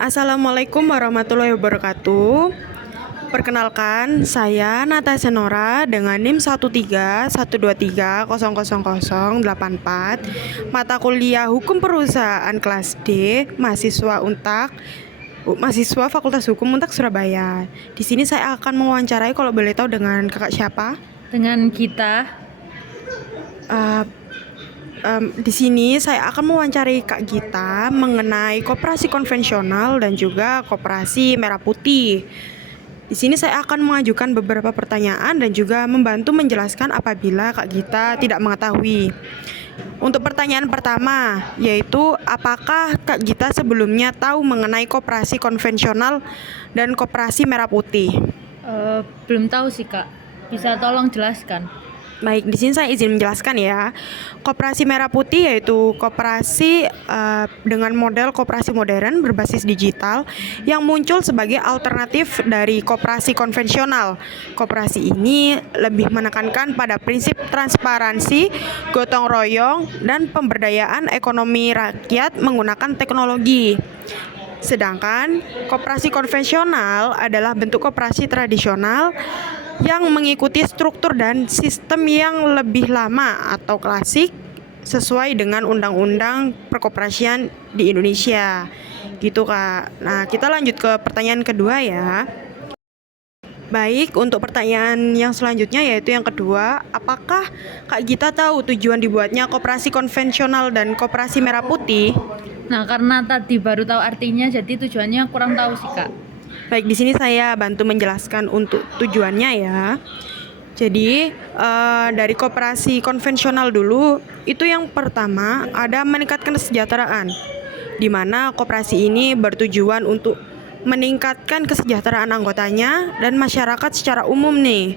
Assalamualaikum warahmatullahi wabarakatuh. Perkenalkan, saya Natasha Nora dengan NIM 13123000084, mata kuliah Hukum Perusahaan kelas D, mahasiswa Untak, mahasiswa Fakultas Hukum Untak Surabaya. Di sini saya akan mewawancarai, kalau boleh tahu, dengan kakak siapa? Dengan kita. Di sini saya akan mewawancarai Kak Gita mengenai koperasi konvensional dan juga koperasi merah putih. Di sini saya akan mengajukan beberapa pertanyaan dan juga membantu menjelaskan apabila Kak Gita tidak mengetahui. Untuk pertanyaan pertama, yaitu apakah Kak Gita sebelumnya tahu mengenai koperasi konvensional dan koperasi merah putih? Belum tahu sih Kak, bisa tolong jelaskan? Baik, di sini saya izin menjelaskan ya. Koperasi merah putih yaitu koperasi dengan model koperasi modern berbasis digital yang muncul sebagai alternatif dari koperasi konvensional. Koperasi ini lebih menekankan pada prinsip transparansi, gotong royong, dan pemberdayaan ekonomi rakyat menggunakan teknologi. Sedangkan koperasi konvensional adalah bentuk koperasi tradisional yang mengikuti struktur dan sistem yang lebih lama atau klasik sesuai dengan undang-undang perkoperasian di Indonesia. Gitu, Kak. Nah, kita lanjut ke pertanyaan kedua ya. Baik, untuk pertanyaan yang selanjutnya yaitu yang kedua, apakah Kak Gita tahu tujuan dibuatnya koperasi konvensional dan koperasi merah putih? Nah, karena tadi baru tahu artinya, jadi tujuannya kurang tahu sih Kak. Baik, di sini saya bantu menjelaskan untuk tujuannya ya. Jadi dari koperasi konvensional dulu, itu yang pertama ada meningkatkan kesejahteraan, di mana koperasi ini bertujuan untuk meningkatkan kesejahteraan anggotanya dan masyarakat secara umum nih.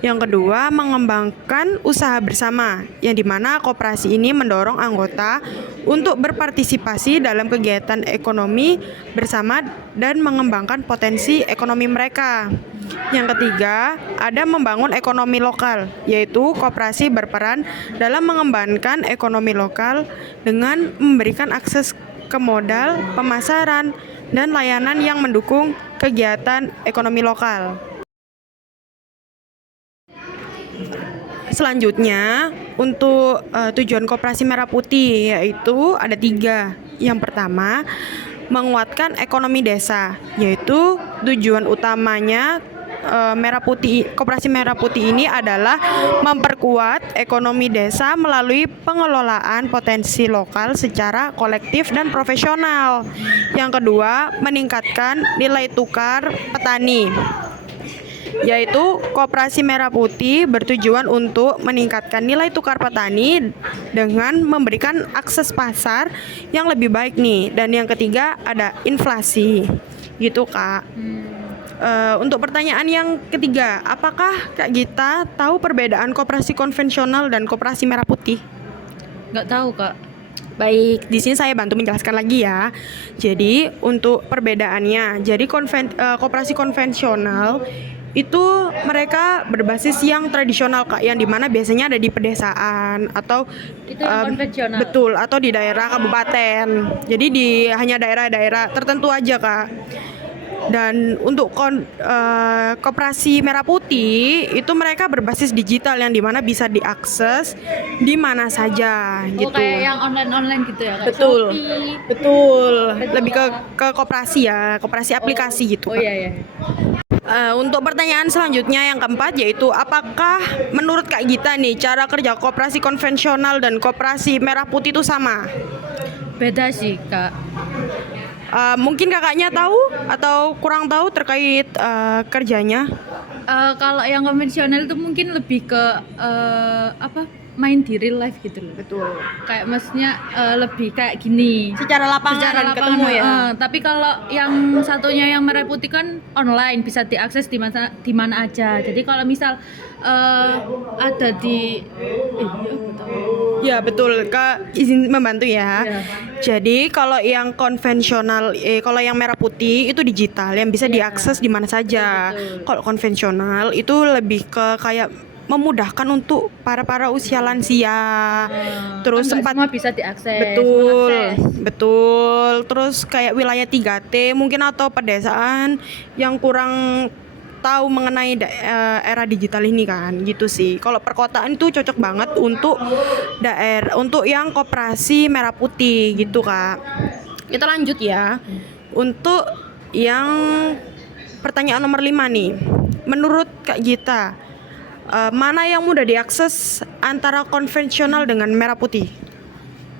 Yang kedua, mengembangkan usaha bersama, yang dimana koperasi ini mendorong anggota untuk berpartisipasi dalam kegiatan ekonomi bersama dan mengembangkan potensi ekonomi mereka. Yang ketiga, ada membangun ekonomi lokal, yaitu koperasi berperan dalam mengembangkan ekonomi lokal dengan memberikan akses ke modal, pemasaran, dan layanan yang mendukung kegiatan ekonomi lokal. Selanjutnya, untuk tujuan koperasi merah putih yaitu ada 3. Yang pertama, menguatkan ekonomi desa, yaitu tujuan utamanya koperasi merah putih ini adalah memperkuat ekonomi desa melalui pengelolaan potensi lokal secara kolektif dan profesional. Yang kedua, meningkatkan nilai tukar petani, yaitu koperasi merah putih bertujuan untuk meningkatkan nilai tukar petani dengan memberikan akses pasar yang lebih baik nih. Dan yang ketiga ada inflasi. Gitu, Kak. Untuk pertanyaan yang ketiga, apakah Kak Gita tahu perbedaan koperasi konvensional dan koperasi merah putih? Nggak tahu Kak. Baik, di sini saya bantu menjelaskan lagi ya. Jadi untuk perbedaannya, jadi koperasi konvensional itu mereka berbasis yang tradisional, Kak, yang dimana biasanya ada di pedesaan atau Itu yang konvensional. betul, atau di daerah kabupaten. Jadi di hanya daerah-daerah tertentu aja, Kak. Dan untuk koperasi merah putih itu mereka berbasis digital yang dimana bisa diakses di mana saja gitu. Kayak yang online gitu ya Kak? Betul, Shopee. betul. Lebih ke koperasi ya, koperasi aplikasi gitu. Oh Kak. iya. Untuk pertanyaan selanjutnya yang keempat yaitu apakah menurut Kak Gita nih cara kerja koperasi konvensional dan koperasi merah putih itu sama? Beda sih Kak. Mungkin kakaknya tahu atau kurang tahu terkait kerjanya? Kalau yang konvensional itu mungkin lebih ke main di real life gitu loh. Betul. Kayak maksudnya lebih kayak gini. Secara lapangan dan ketemu ya. Tapi kalau yang satunya yang merah putih kan online, bisa diakses di mana aja. Jadi kalau misal ada di ya betul, Kak, izin membantu ya. Jadi kalau yang konvensional, kalau yang merah putih itu digital yang bisa diakses di mana saja. Kalau konvensional itu lebih ke kayak memudahkan untuk para usia lansia. Terus Kan nggak sempat semua bisa diakses. betul, mengakses. betul. Terus kayak wilayah 3T mungkin atau pedesaan yang kurang tahu mengenai era digital ini kan, gitu sih. Kalau perkotaan itu cocok banget untuk untuk yang koperasi merah putih gitu, Kak. Kita lanjut ya. Untuk yang pertanyaan nomor 5 nih. Menurut Kak Gita, mana yang mudah diakses antara konvensional dengan merah putih?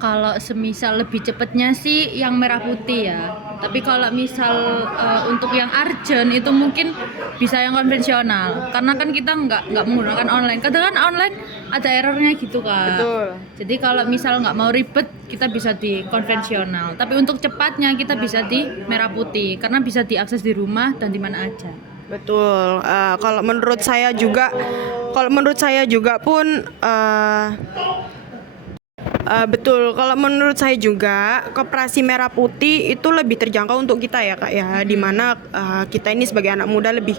Kalau semisal lebih cepatnya sih yang merah putih ya. Tapi kalau misal untuk yang urgent itu mungkin bisa yang konvensional. Karena kan kita nggak menggunakan online. Kadang kan online ada errornya gitu kan. Betul. Jadi kalau misal nggak mau ribet kita bisa di konvensional. Tapi untuk cepatnya kita bisa di merah putih karena bisa diakses di rumah dan di mana aja. Betul. Kalau menurut saya juga pun betul. Kalau menurut saya juga koperasi merah putih itu lebih terjangkau untuk kita ya Kak ya. Dimana kita ini sebagai anak muda lebih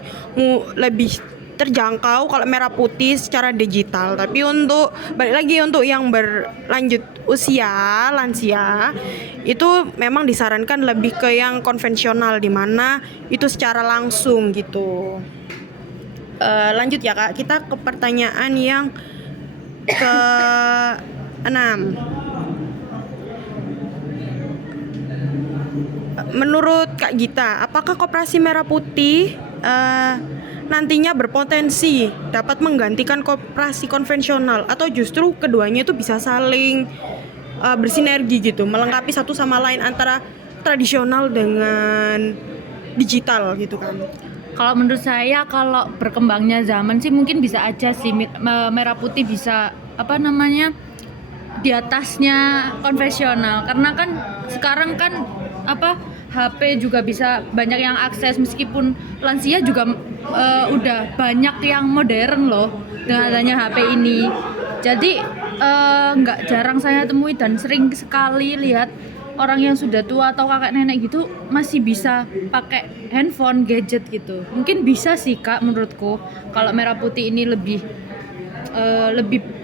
terjangkau kalau merah putih secara digital. Tapi untuk balik lagi untuk yang berlanjut usia lansia itu memang disarankan lebih ke yang konvensional dimana itu secara langsung gitu. Lanjut ya Kak, kita ke pertanyaan yang ke 6. Menurut Kak Gita, apakah koperasi merah putih nantinya berpotensi dapat menggantikan koperasi konvensional atau justru keduanya itu bisa saling bersinergi gitu, melengkapi satu sama lain antara tradisional dengan digital gitu kan? Kalau menurut saya kalau berkembangnya zaman sih mungkin bisa aja sih merah putih bisa di atasnya konvensional karena kan sekarang kan HP juga bisa banyak yang akses meskipun lansia juga udah banyak yang modern loh dengan adanya HP ini. Jadi nggak jarang saya temui dan sering sekali lihat orang yang sudah tua atau kakek nenek gitu masih bisa pakai handphone, gadget gitu. Mungkin bisa sih Kak menurutku kalau merah putih ini lebih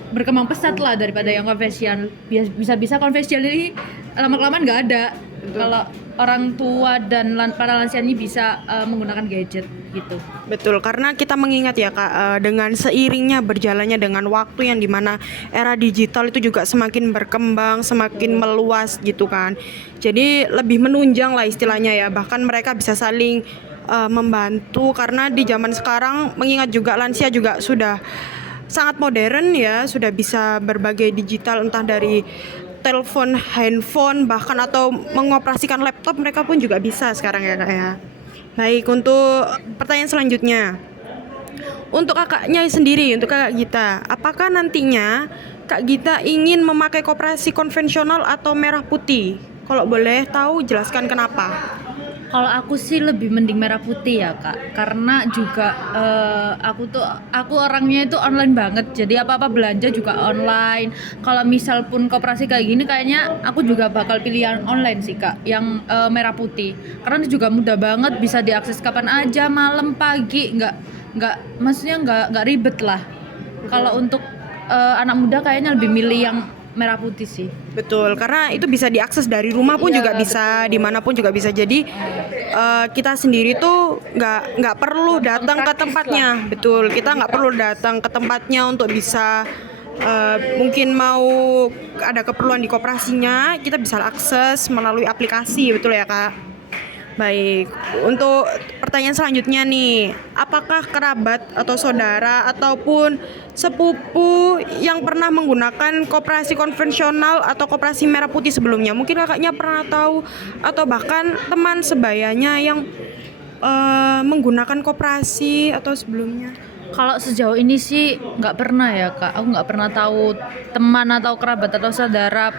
berkembang pesat lah daripada yang konvensional. Bisa konvensional ini lama-kelamaan nggak ada. Kalau orang tua dan para lansia ini bisa menggunakan gadget gitu. Betul, karena kita mengingat ya Kak, dengan seiringnya berjalannya dengan waktu yang dimana era digital itu juga semakin berkembang, semakin meluas gitu kan. Jadi lebih menunjang lah istilahnya ya, bahkan mereka bisa saling membantu karena di zaman sekarang mengingat juga lansia juga sudah sangat modern ya, sudah bisa berbagai digital entah dari telepon, handphone, bahkan atau mengoperasikan laptop mereka pun juga bisa sekarang ya Kak ya. Baik, untuk pertanyaan selanjutnya. Untuk kakaknya sendiri, untuk Kakak Gita, apakah nantinya Kak Gita ingin memakai koperasi konvensional atau merah putih? Kalau boleh tahu jelaskan kenapa. Kalau aku sih lebih mending merah putih ya Kak, karena juga aku orangnya itu online banget, jadi apa-apa belanja juga online. Kalau misal pun koperasi kayak gini, kayaknya aku juga bakal pilih yang online sih Kak, yang merah putih, karena itu juga mudah banget, bisa diakses kapan aja, malam, pagi, maksudnya nggak ribet lah. Kalau untuk anak muda kayaknya lebih milih yang merah putih sih. Betul, karena itu bisa diakses dari rumah pun juga bisa, dimanapun juga bisa. Jadi kita sendiri tuh nggak perlu datang ke tempatnya. Betul, kita nggak perlu datang ke tempatnya untuk bisa mungkin mau ada keperluan di koperasinya, kita bisa akses melalui aplikasi, betul ya Kak? Baik, untuk pertanyaan selanjutnya nih, apakah kerabat atau saudara ataupun sepupu yang pernah menggunakan koperasi konvensional atau koperasi merah putih sebelumnya? Mungkin kakaknya pernah tahu atau bahkan teman sebayanya yang menggunakan koperasi atau sebelumnya? Kalau sejauh ini sih nggak pernah ya Kak, aku nggak pernah tahu teman atau kerabat atau saudara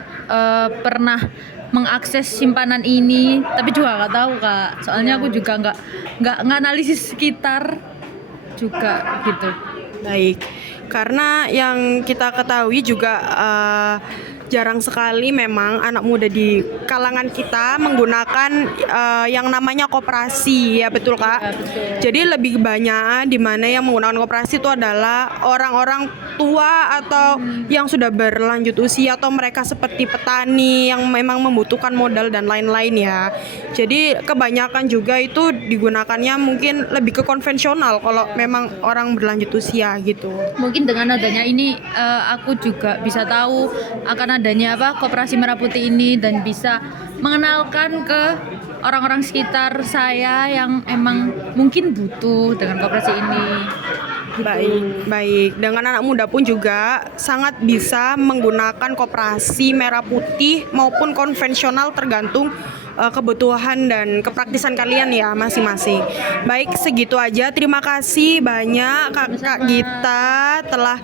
pernah mengakses simpanan ini, tapi juga nggak tahu Kak, soalnya aku juga nggak analisis sekitar juga gitu. Baik, karena yang kita ketahui juga jarang sekali memang anak muda di kalangan kita menggunakan yang namanya koperasi, ya betul Kak? Ya, betul. Jadi lebih banyak di mana yang menggunakan koperasi itu adalah orang-orang tua atau yang sudah berlanjut usia atau mereka seperti petani yang memang membutuhkan modal dan lain-lain ya. Jadi kebanyakan juga itu digunakannya mungkin lebih ke konvensional kalau memang orang berlanjut usia gitu. Mungkin dengan adanya ini aku juga bisa tahu akan adanya Koperasi Merah Putih ini dan bisa mengenalkan ke orang-orang sekitar saya yang emang mungkin butuh dengan koperasi ini. Baik. Dengan anak muda pun juga sangat bisa menggunakan koperasi merah putih maupun konvensional tergantung kebutuhan dan kepraktisan kalian ya masing-masing. Baik, segitu aja. Terima kasih banyak Kak Gita telah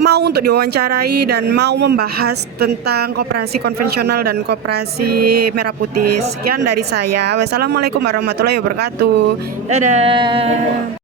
mau untuk diwawancarai dan mau membahas tentang koperasi konvensional dan koperasi merah putih. Sekian dari saya. Wassalamualaikum warahmatullahi wabarakatuh. Dadah.